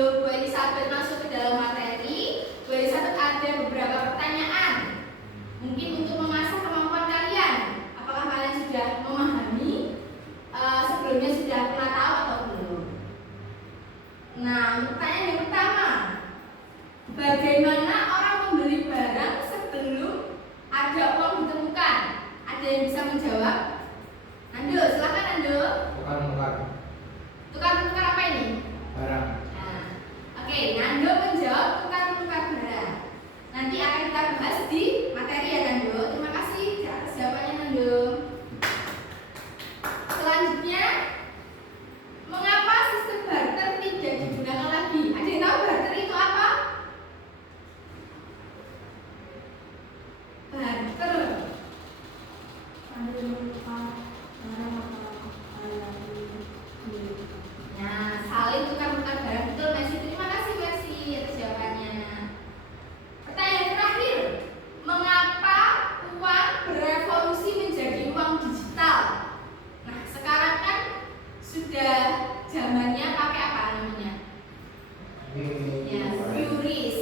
sebelum Bu Elizabeth masuk ke dalam materi, Bu Elizabeth ada beberapa pertanyaan. Mungkin untuk mengasah kemampuan kalian. Apakah kalian sudah memahami? Sebelumnya sudah pernah tahu atau belum? Nah, pertanyaan yang pertama, bagaimana orang membeli barang sebelum ada uang ditemukan? Ada yang bisa menjawab? Ando, silakan Ando. Tukar-tukar apa ini? Barang. Nah, oke, Nando menjawab tukar-tukar barang. Nanti akan kita bahas di materi ya Nando. Terima kasih atas jawabannya Nando. Selanjutnya, mengapa sistem barter tidak digunakan lagi? Ada yang tahu barter itu apa? Barter. Nah, saling tukar-tukar barang. Betul, Messi. Terima kasih Messi atas jawabannya. Pertanyaan terakhir, mengapa uang berevolusi menjadi uang digital? Nah, sekarang kan sudah zamannya pakai apa namanya? Ya, QRIS.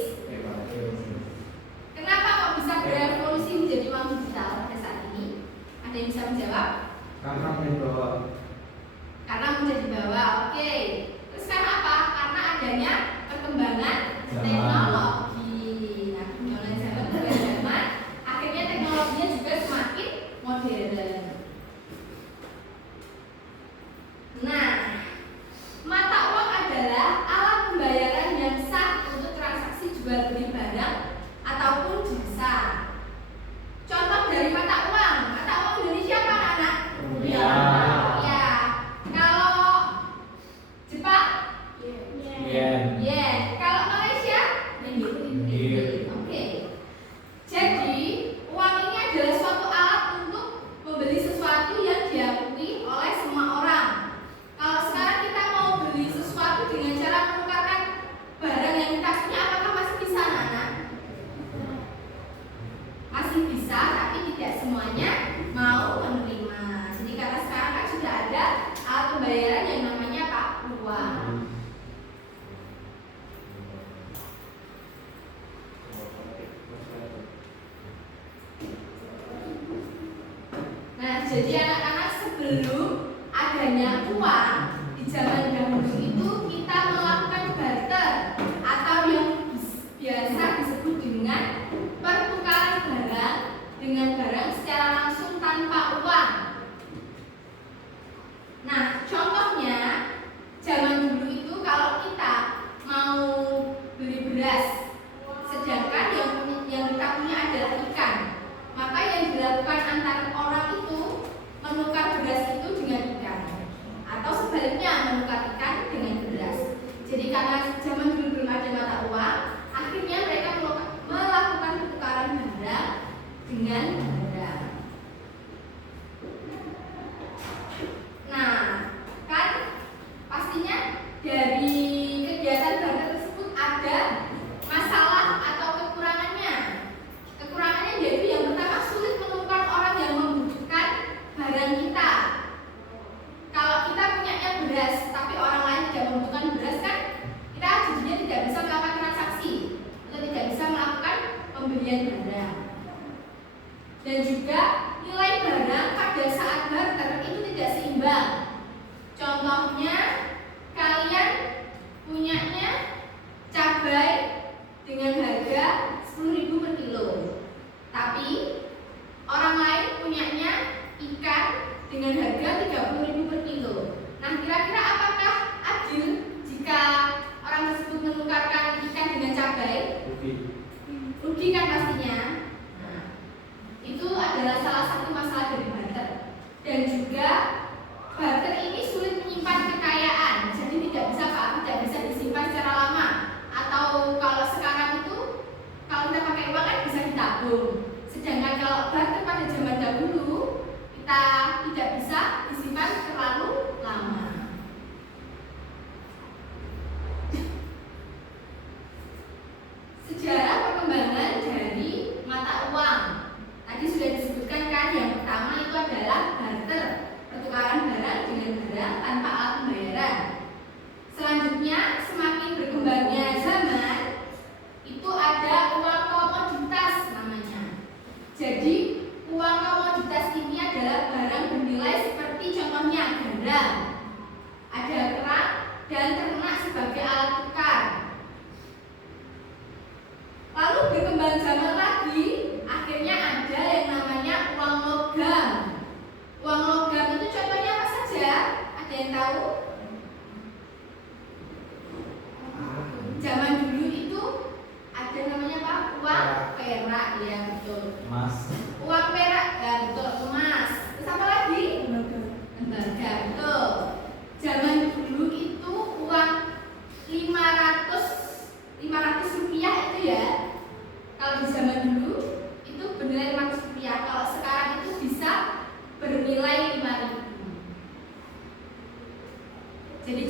Kenapa kok bisa berevolusi menjadi uang digital pada saat ini? Ada yang bisa menjawab? Karena menjawab. Karena mudah dibawa, oke. Terus karena apa? Karena adanya perkembangan teknologi. Nah, perkembangan zaman berubah zaman, akhirnya teknologinya juga semakin modern. Nah, mata uang adalah alat pembayaran yang sah untuk transaksi jual beli barang ataupun jasa. Contoh dari mata uang Indonesia apa anak-anak? Rupiah. Ya. Kalau Jepang? Yen. Yen. Kalau Malaysia? Ringgit. Oke. Jadi, uang ini adalah suatu alat untuk membeli sesuatu yang diakui oleh semua orang. Kalau sekarang kita mau beli sesuatu dengan cara menukarkan barang yang kita punya, apakah masih bisa, anak-anak? Masih bisa, tapi tidak semuanya mau menerima. Jadi karena sekarang kan sudah ada alat pembayaran yang namanya apa? Uang. Nah, jadi anak-anak sebelum adanya uang di zaman dahulu itu kita melakukan barter atau yang biasa disebut dengan pertukaran barang dengan barang secara langsung tanpa uang. Nah, contohnya zaman dulu itu kalau kita mau beli beras, sedangkan yang kita punya adalah ikan, maka yang dilakukan antar orang itu menukar beras itu dengan ikan, atau sebaliknya menukar ikan dengan beras. Jadi karena zaman dulu belum ada mata uang, akhirnya mereka melakukan pertukaran barang dengan barang. Nah, kan pastinya dari kegiatan barter tersebut ada masalah atau kekurangannya. Kekurangannya yaitu yang pertama, sulit menemukan orang yang membutuhkan barang kita. Kalau kita punya beras, tapi orang lain tidak membutuhkan beras, kan kita jadinya tidak bisa melakukan transaksi atau tidak bisa melakukan pembelian barang. Dan juga nilai barang pada saat barter itu tidak seimbang. Contohnya, kalian punyanya cabai dengan harga 10.000 per kilo, tapi orang lain punyanya ikan dengan harga 30.000 per kilo. Nah, kira-kira apakah adil jika orang tersebut menukarkan ikan dengan cabai? Rugi kan pastinya. Nah, itu adalah salah satu masalah dari barter. Dan juga barter ini sulit menyimpan kekayaan, jadi tidak bisa disimpan secara lama. Atau kalau sekarang itu kalau kita pakai uang kan bisa ditabung. Sedangkan kalau barter pada zaman dahulu kita tidak bisa disimpan terlalu lama. Sejarah perkembangan dari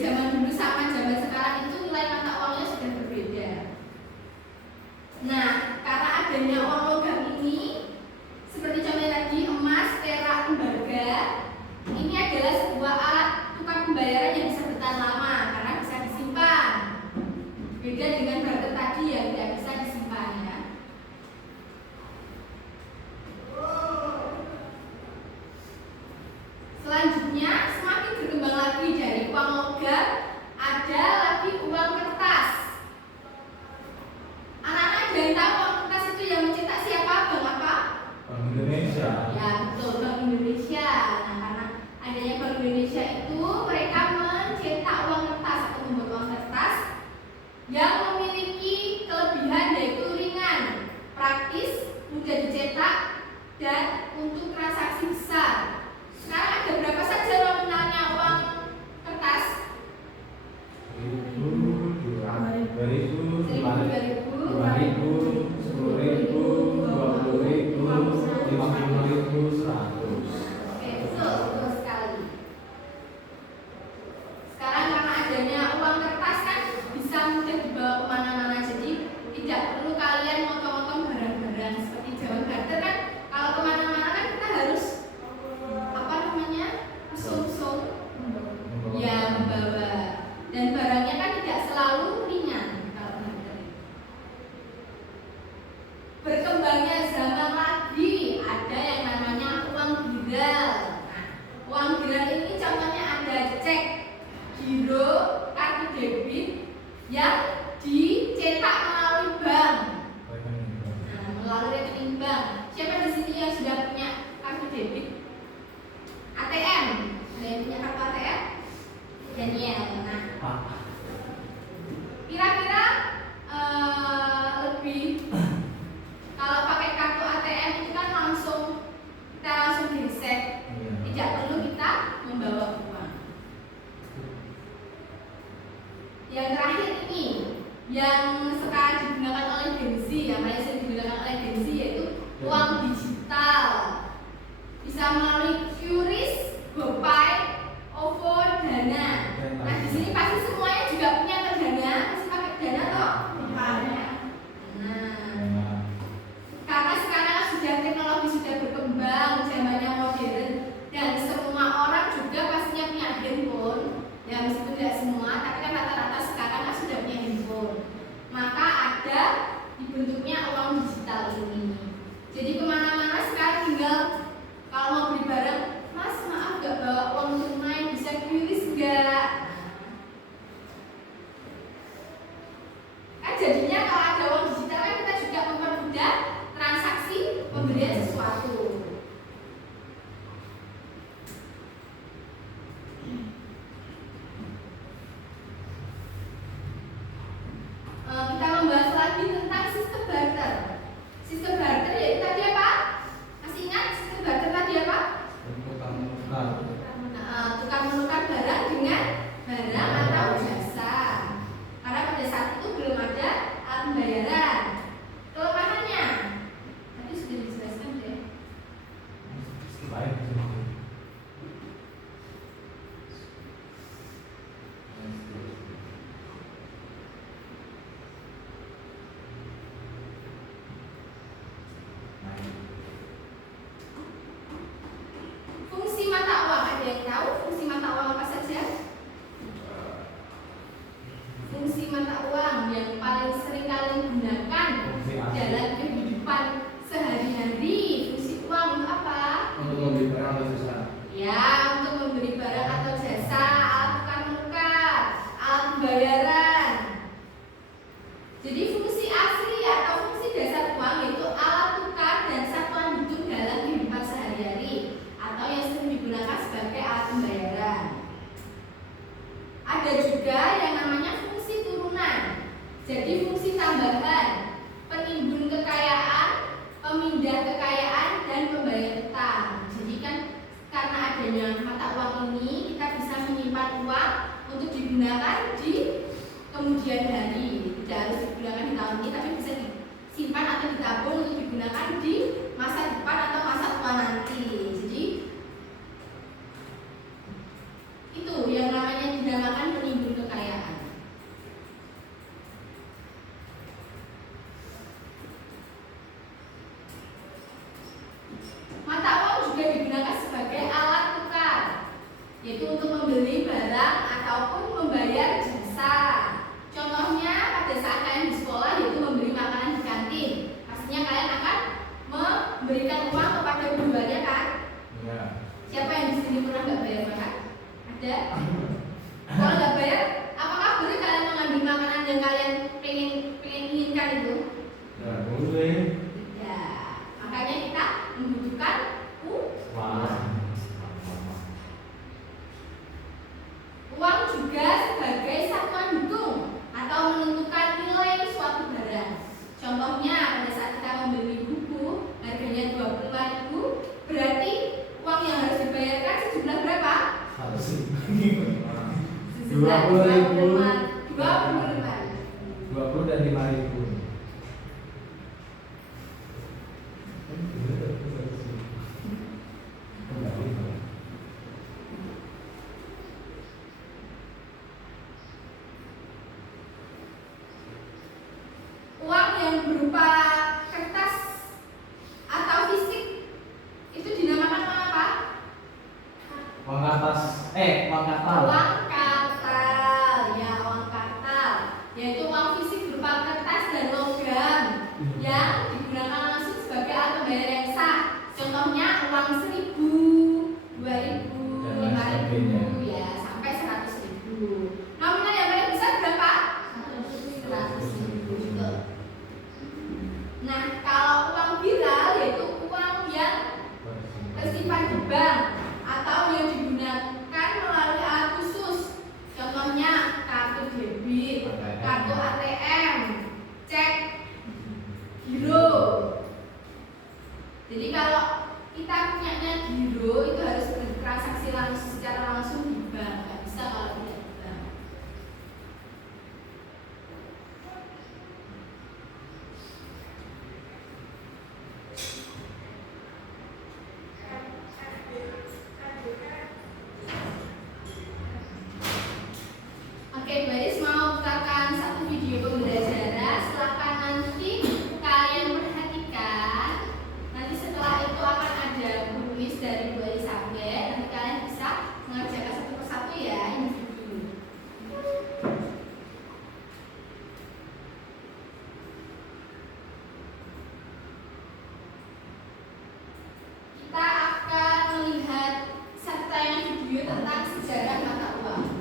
zaman dulu sama zaman sekarang itu nilai mata uangnya sudah berbeda. Nah, karena adanya uang logam ini, seperti contohnya tadi emas, perak, tembaga, ini adalah sebuah alat tukar pembayaran yang bisa bertahan lama karena bisa disimpan. Beda dengan barter tadi yang tidak bisa disimpan ya. Selanjutnya, semakin berkembang lagi dari uang logam, ada lagi uang kertas. Anak-anak ada yang tahu uang kertas itu yang mencetak siapa? Bank apa? Bank Indonesia. Ya betul, Bank Indonesia. Nah, karena adanya Bank Indonesia itu mereka mencetak uang kertas atau membuat uang kertas yang memiliki kelebihan yaitu ringan, praktis, mudah dicetak, dan untuk transaksi besar. Sekarang ada berapa saja nominalnya uang kertas? 1.000, 2.000, 1.000, 2.000, 2.000, 10.000, 20.000, 50.000, 100. Oke, betul sekali. Sekarang karena adanya uang kertas kan bisa mudah dibawa kemana-mana, jadi tidak perlu kalian motong-motong barang-barang seperti zaman barter kan. Kalau kemana-mana kan kita harus usung-usung ya membawa, dan barangnya kan tidak selalu ringan kalau barter. Berkembangnya zaman lagi ada yang namanya uang giral. Nah, uang giral ini contohnya ada cek, giro, kartu debit yang dicetak melalui bank. Nah, melalui rekening bank. Siapa di sini yang sudah punya kartu debit? ATM. Ada yang punya kartu ATM? Daniel. Nah, kira-kira lebih kalau pakai kartu ATM itu kan kita langsung di-reset. Tidak perlu kita membawa uang. Yang terakhir ini yang sekarang digunakan oleh Gen Z, yang paling sering digunakan oleh Gen Z yaitu uang digital. Bisa melalui QRIS, GoPay, OVO, Dana. Nah, di sini pasti semuanya juga punya Dana, pasti pakai Dana toh? Nah, karena sekarang sudah teknologi sudah berkembang, zamannya modern, dan semua orang juga pastinya punya handphone. Ya meskipun tidak semua, tapi kan rata-rata sekarang kan sudah punya handphone. Maka ada dibentuknya uang digital ini. Jadi kemana-mana sekarang tinggal kalau mau beli barang, Mas maaf gak bawa uang tunai, bisa QRIS gak? Kan jadinya kalau ada uang digital kan kita juga mempermudah transaksi pembelian sesuatu. Kita membahas lagi tentang sistem barter. Sistem barter yaitu tadi apa? Masih ingat sistem barter tadi apa? Tukar menukar barang dengan barang atau jasa. Karena pada saat itu belum ada alat pembayaran. Kelemahannya tadi sudah dijelaskan deh. Fungsi mata uang, ada yang tahu fungsi mata uang apa saja? Fungsi mata uang yang paling sering kalian gunakan dalam kehidupan sehari-hari. Fungsi uang itu apa? Untuk membeli barang atau jasa. Ya, untuk membeli barang atau jasa, alat tukar menukar, alat pembayaran. Jadi fungsi asli atau fungsi dasar uang yaitu alat tukar dan satuan hitung dalam kehidupan sehari-hari, atau yang sering digunakan sebagai alat pembayaran. Ada juga yang namanya fungsi turunan. Jadi fungsi tambahan, penimbun kekayaan, pemindah kekayaan, dan pembayar utang. Jadi kan karena adanya mata uang ini kita bisa menyimpan uang untuk digunakan di kemudian hari. Tidak harus digunakan di tahun ini, tapi bisa disimpan atau ditabung untuk digunakan di masa depan atau masa tua nanti. Jadi itu yang namanya dinamakan penimbun boleh. Ya, makanya kita membutuhkan Wah. uang juga sebagai satuan hitung atau menentukan nilai suatu barang. Contohnya pada saat kita membeli buku harganya 25.000, berarti uang yang harus dibayarkan sejumlah berapa? 20.000. 25. 20 dan 5.000. Uang yang berupa kertas atau fisik itu dinamakan uang apa? Uang kertas. Uang kartal. Uang kartal, ya uang kartal, yaitu uang fisik berupa kertas dan logam yang digunakan langsung sebagai alat pembayaran yang sah. Contohnya uang 1.000, 2.000, 5.000, ya sampai 100.000. Nominal yang paling besar berapa? 100.000. Nah, kalau uang viral yaitu uang yang tersimpan di bank atau yang digunakan melalui alat khusus. Contohnya kartu debit, kartu ATM, cek, giro. Jadi kalau kita punyanya giro itu harus bertransaksi langsung secara langsung di bank, nggak bisa kalau tidak di bank. Oke, Baris mau putarkan satu video pembelajaran. Silakan nanti kalian perhatikan. Nanti setelah itu akan ada kuis dari Bu Elizabeth. Nanti kalian bisa mengerjakan satu persatu ya, individu. Kita akan melihat satu tayangan video tentang sejarah mata uang.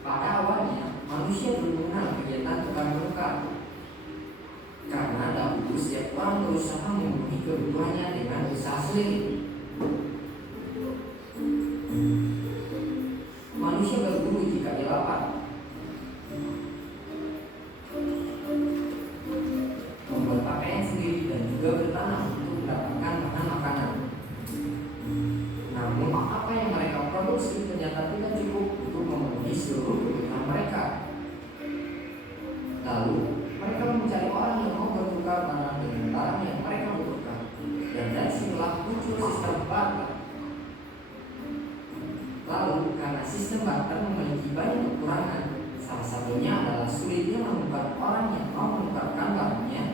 Pada awalnya, manusia belum mengenal kegiatan tukar menukar. Karena dahulu setiap orang berusaha memenuhi kebutuhannya dengan usaha sendiri. Manusia berburu jika dia lapar, membuat pakaian sendiri dan juga bertanam untuk mendapatkan bahan makanan. Namun, apa yang mereka produksi ternyata tidak cukup untuk memenuhi seluruh kebutuhan mereka. Lalu, mereka mencari orang yang mau bertukar barang dengan barang yang mereka butuhkan. Dan dari sinilah muncul sistem barter. Lalu, karena sistem barter memiliki banyak kekurangan, salah satunya adalah sulitnya menemukan orang yang mau menukarkan barangnya,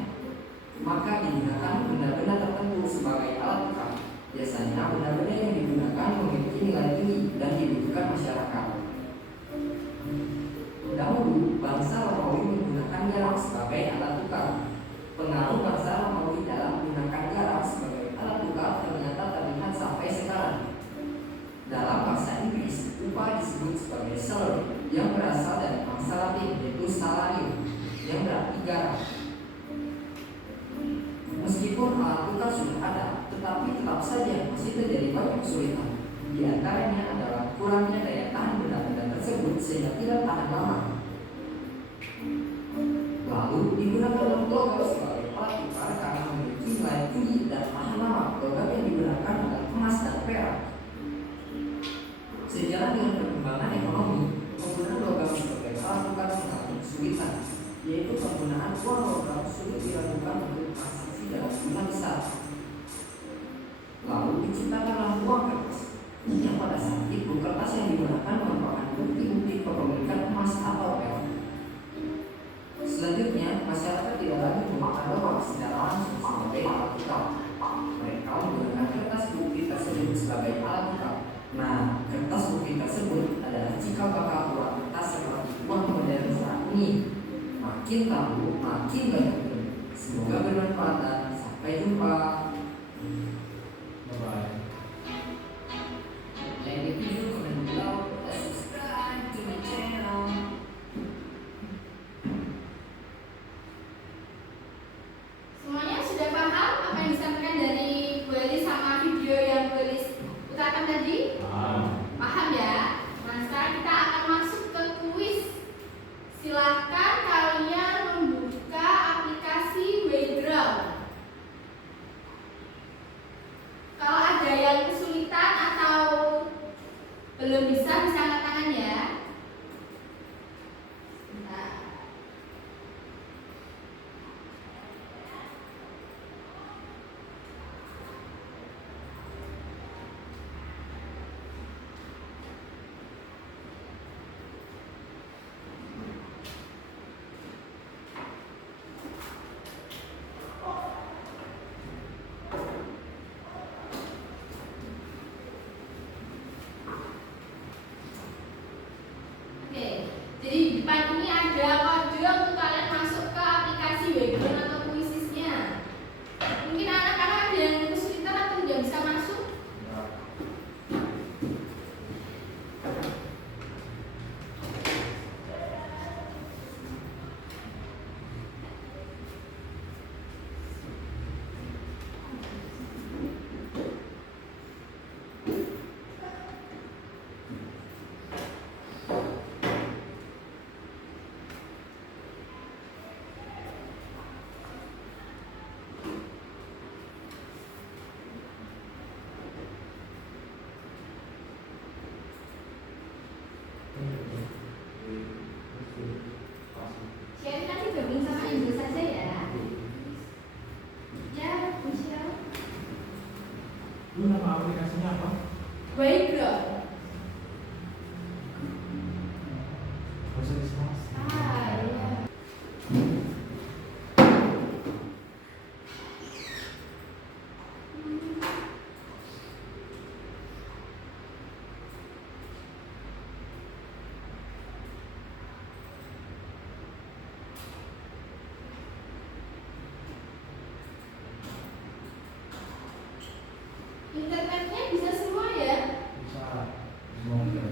maka digunakan benda-benda tertentu sebagai alat tukar. Biasanya benda-benda yang digunakan memiliki nilai tinggi dan dibutuhkan masyarakat. Dahulu, bangsa Romawi menggunakan garam sebagai alat tukar. Pengaruh bangsa Romawi dalam menggunakan garam sebagai alat tukar ternyata terlihat sampai sekarang. Dalam bahasa Inggris, upah disebut sebagai salary yang berasal dari bangsa Latin yaitu salarium yang berarti garam. Meskipun alat tukar sudah ada, tetapi tetap saja masih terjadi banyak kesulitan. Di antaranya adalah kurangnya daya tahan benda-benda tersebut sehingga tidak tahan lama. Lalu digunakan logam sebagai alat tukar karena memiliki nilai tinggi dan tahan lama. Logam yang digunakan adalah emas dan perak. Sejalan dengan perkembangan ekonomi, penggunaan logam sebagai alat tukar mengalami kesulitan, yaitu penggunaan uang logam sulit dilakukan untuk transaksi dalam jumlah besar. Lalu diciptakanlah uang kertas, yang pada saat itu kertas yang digunakan merupakan bukti-bukti kepemilikan emas makin tahu, makin banyak ilmu. Semoga bermanfaat dan sampai jumpa. Bye bye. Like the video, comment below, and subscribe to my channel. Semuanya sudah paham apa yang disampaikan dari Bu Elis sama video yang Bu Elis utarakan tadi? Paham ya? Nah, sekarang kita akan masuk ke kuis. Silahkan kalian membuka aplikasi Wayground. Kalau ada yang kesulitan atau belum bisa angkat tangan ya. Sebentar. Oke, jadi di depan ini ada kode untuk kalian masuk ke aplikasi Wayground atau kuisisnya. Mungkin anak-anak ada yang kesulitan atau tidak bisa masuk. Share nanti gabung sama Indo saja ya. Ya, Michelle. Lu nama aplikasinya apa? Wayground. Bahasa Islam. Iya. Internetnya bisa semua ya. Bisa. Semoga.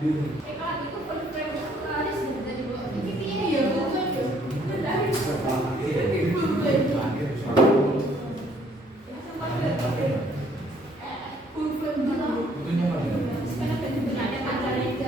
Kalau itu harus sudah dibawa. Ini pilih ya bukan ya. Butuhnya apa? Sekarang ada pacarnya.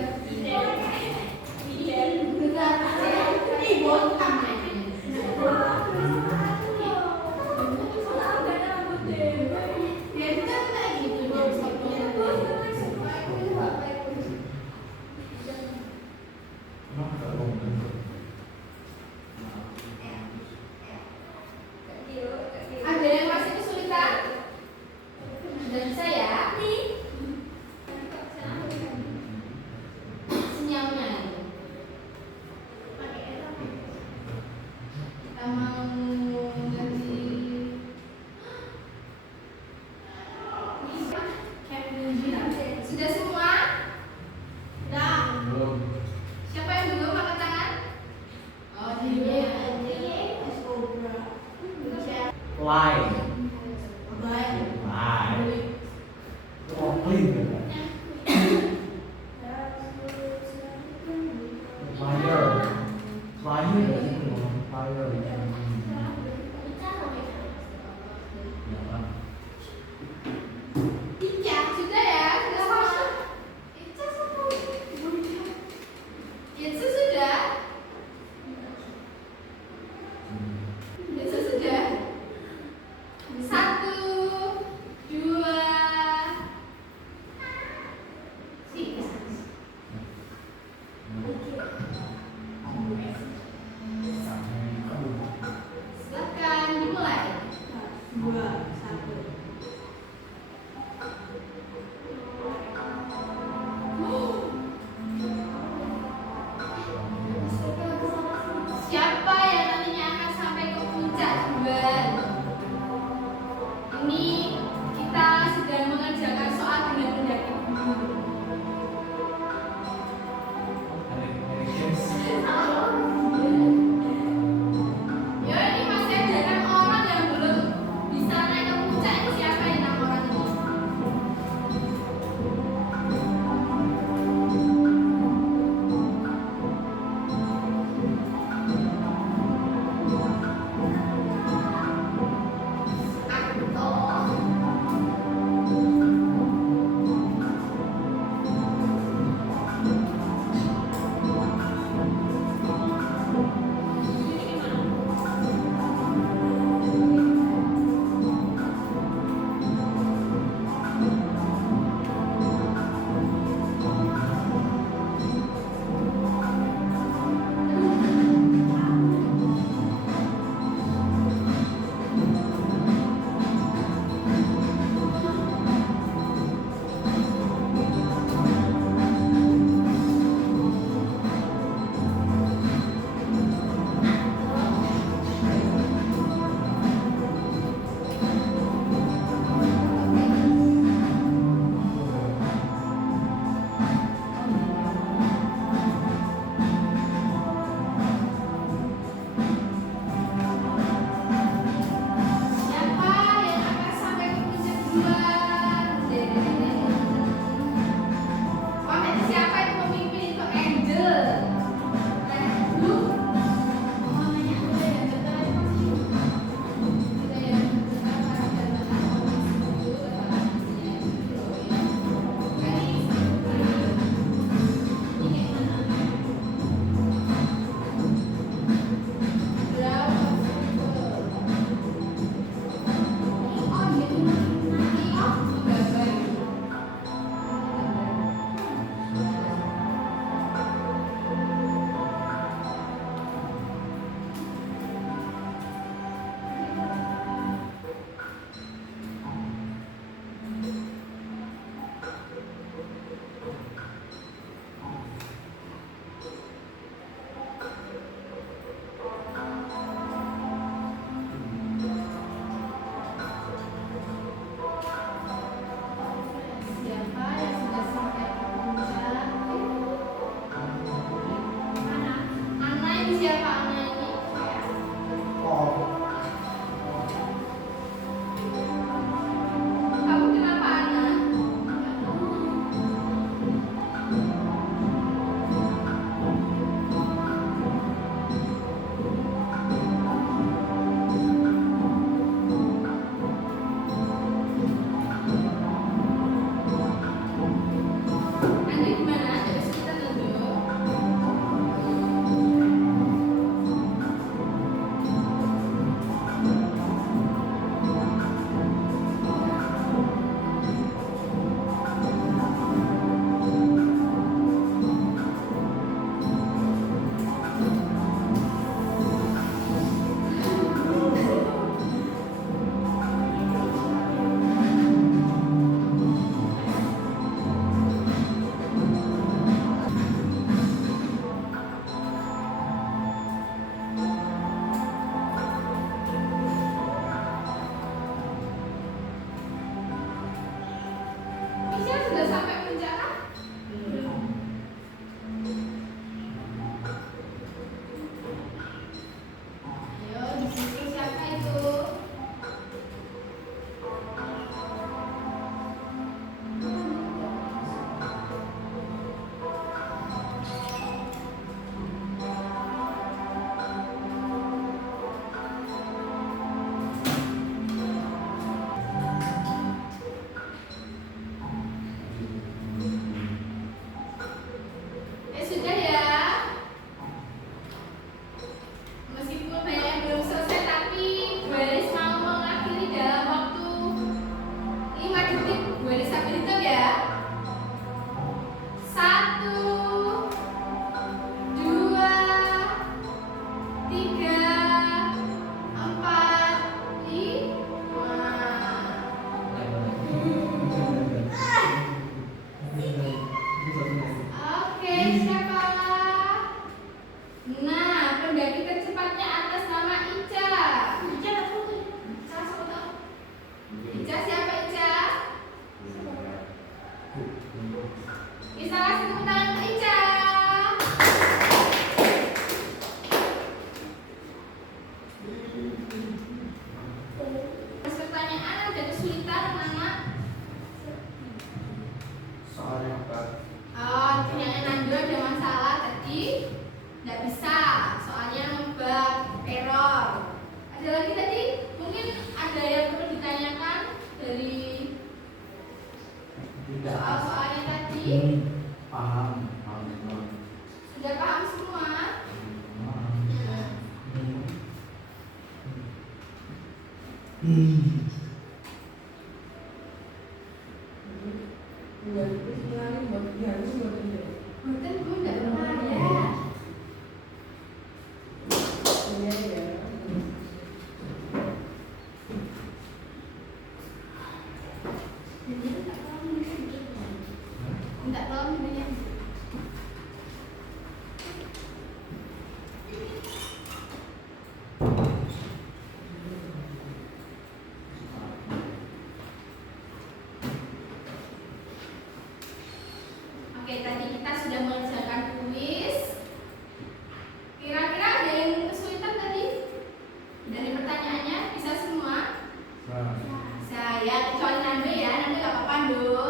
Udah paham semua? Mungkin gue nggak pernah ya. Minta tolong minumnya. Oke, tadi kita sudah mengerjakan kuis. Kira-kira ada yang kesulitan tadi? Dari pertanyaannya bisa semua? Saya kecuali Nando ya, Nando gak apa-apa Ndo.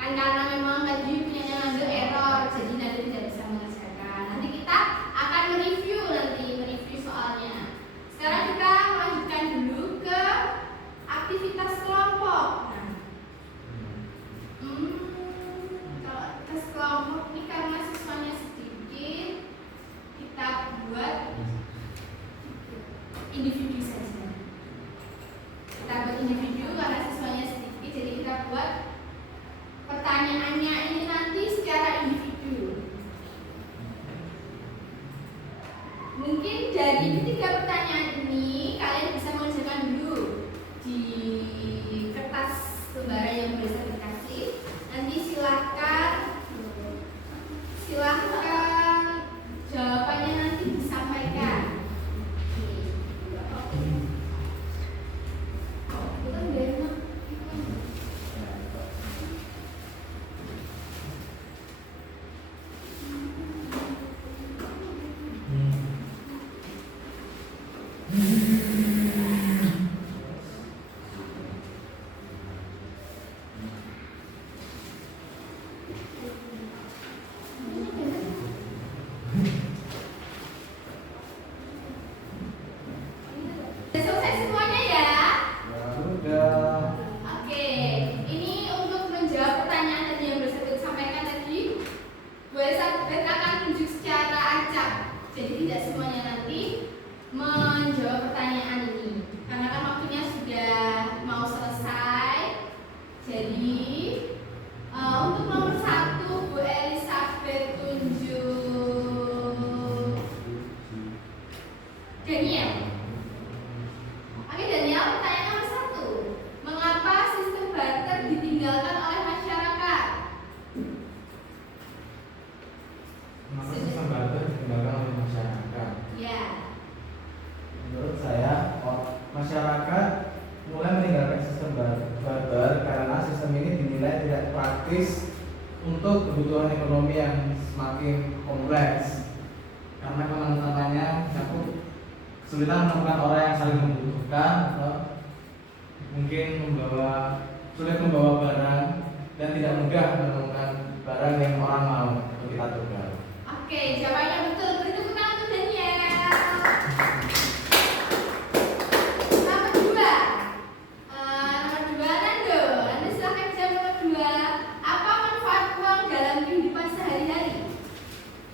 Kan karena memang tadi punyanya Nando error, jadi Nando tidak bisa mengerjakan. Nanti kita akan mereview soalnya. Sekarang kita melanjutkan dulu ke aktivitas kelompok. Kalau aktivitas kelompok ini karena siswanya sedikit, kita buat individu saja. Kita buat individu karena siswanya sedikit, jadi kita buat pertanyaannya ini nanti secara individu. Mungkin dari ketiga pertanyaan ini kalian bisa mengerjakan dulu di kertas lembaran yang biasa dikasih. Nanti silahkan jawabannya nanti disampaikan. Selesai semuanya ya. Udah. Oke, ini untuk menjawab pertanyaan tadi yang baru saya sampaikan tadi. Bu Elizabeth akan tunjuk secara acak. Jadi tidak semuanya nanti menjawab pertanyaan ini. Karena kan waktunya sudah mau selesai. Jadi untuk nomor 1 Bu Elizabeth tunjuk Daniel. Oke Daniel, pertanyaan nomor 1. Mengapa sistem barter ditinggalkan oleh masyarakat? Maka sistem barter ditinggalkan oleh masyarakat. Ya. Menurut saya, masyarakat mulai meninggalkan sistem barter karena sistem ini dinilai tidak praktis untuk kebutuhan ekonomi yang semakin kompleks. Karena kemenangannya cakup kesulitan menemukan orang yang saling membutuhkan atau mungkin sulit membawa barang dan tidak mudah menemukan barang yang orang mau untuk kita tukar. Oke, jawabannya betul. Beri tepuk tangan untuk Daniel. Nomor 2. Nomor 2 Nando. Nando silakan jawab nomor 2. Apa manfaat uang dalam kehidupan sehari-hari?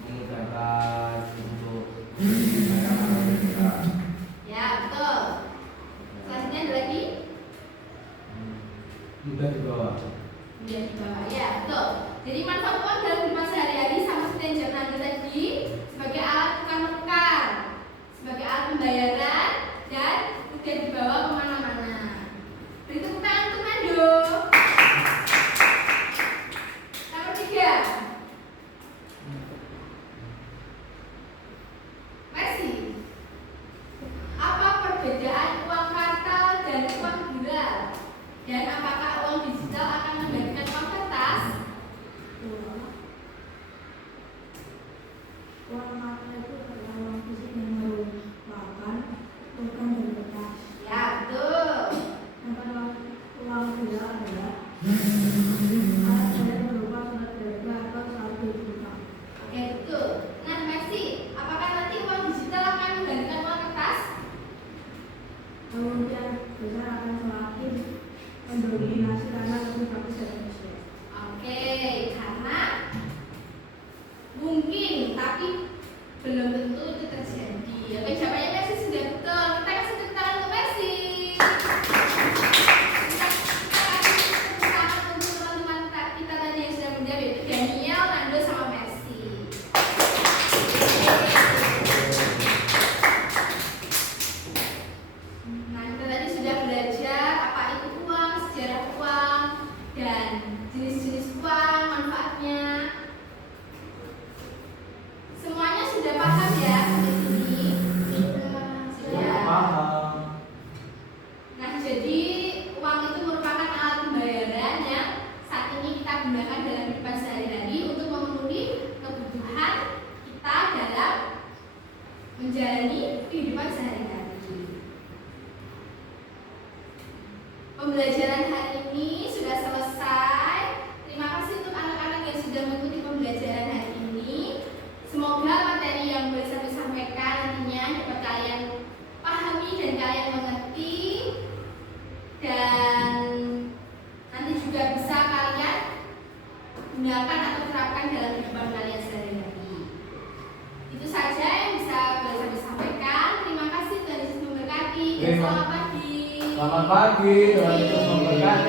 Memudahkan untuk mereka. Ya, betul. Selanjutnya ada lagi? Mudah dibawa. Mudah dibawa. Ya, betul. Jadi manfaat uang dalam kehidupan sehari-hari tapi belum tentu itu terjadi. Oke, jawabannya Mercy sudah betul. Kita kasih tepuk tangan untuk Mercy. Kita kasih tepuk tangan untuk teman-teman kita tadi yang sudah menjawab, yaitu Daniel, Nando, sama Mercy. Nah, kita tadi sudah belajar apa itu uang, sejarah uang, dan jenis-jenis uang, manfaatnya. Semuanya sudah paham ya sampai sini? Sudah. Paham. Nah, jadi uang itu merupakan alat pembayaran yang saat ini kita gunakan dalam kehidupan sehari-hari untuk memenuhi kebutuhan kita dalam menjalani kehidupan sehari-hari. Pembelajaran hari ini sudah selesai. Terima kasih untuk anak-anak yang sudah mengikuti pembelajaran hari ini. Semoga materi yang boleh saya sampaikan nantinya dapat kalian pahami dan kalian mengerti, dan nanti juga bisa kalian gunakan atau terapkan dalam kehidupan kalian sehari-hari. Itu saja yang bisa boleh saya sampaikan. Terima kasih, Tuhan Yesus memberkati. Dan selamat pagi. Selamat pagi, Tuhan Yesus memberkati.